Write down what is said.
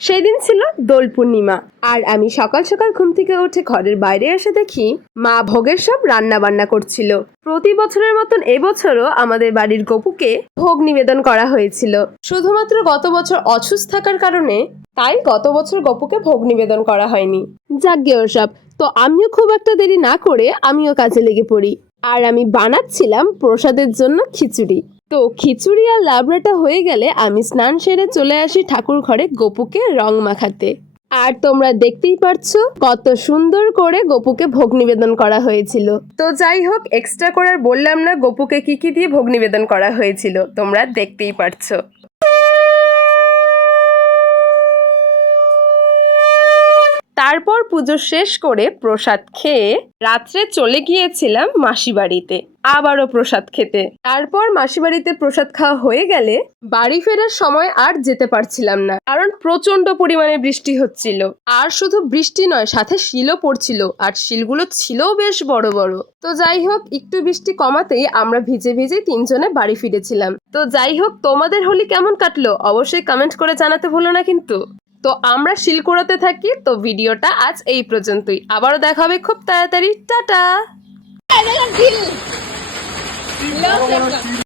সেদিন ছিল দোল পূর্ণিমা, আর আমি সকাল সকাল ঘুম থেকে উঠে ঘরের বাইরে এসে দেখি মা ভোগের সব রান্না বান্না করছিল। প্রতি বছরের মতন এবছরও আমাদের বাড়ির গপুকে ভোগ নিবেদন করা হয়েছিল। শুধুমাত্র গত বছর অসুস্থ থাকার কারণে তাই গত বছর গপুকে ভোগ নিবেদন করা হয়নি। যাকগে ওসব, তো আমিও খুব একটা দেরি না করে আমিও কাজে লেগে পড়ি। আর আমি বানাচ্ছিলাম প্রসাদের জন্য খিচুড়ি। তো খিচুড়ি আর লাবড়াটা হয়ে গেলে আমি স্নান সেরে চলে আসি ঠাকুর ঘরে গপুকে রং মাখাতে। আর তোমরা দেখতেই পারছো কত সুন্দর করে গপুকে ভোগ নিবেদন করা হয়েছিল। তো যাই হোক, এক্সট্রা করে আর বললাম না গপুকে কি কি দিয়ে ভোগ নিবেদন করা হয়েছিল, তোমরা দেখতেই পারছো। তারপর পুজো শেষ করে প্রসাদ খেয়ে রাত্রে চলে গিয়েছিলাম মাসি বাড়িতে আবারও প্রসাদ খেতে। তারপর মাসি বাড়িতে প্রসাদ খাওয়া হয়ে গেলে বাড়ি ফেরার সময় আর যেতে পারছিলাম না, কারণ প্রচন্ড পরিমাণে বৃষ্টি হচ্ছিল। আর শুধু বৃষ্টি নয়, সাথে শিলও পড়ছিল, আর শিলগুলো ছিল বেশ বড় বড়। তো যাই হোক, একটু বৃষ্টি কমাতেই আমরা ভিজে ভিজে তিনজনে বাড়ি ফিরেছিলাম। তো যাই হোক, তোমাদের হোলি কেমন কাটলো অবশ্যই কমেন্ট করে জানাতে ভুলো না কিন্তু। তো আমরা শিলকুড়াতে থাকি। তো ভিডিওটা আজ এই পর্যন্তই, আবারও দেখা হবে খুব তাড়াতাড়ি। টাটা।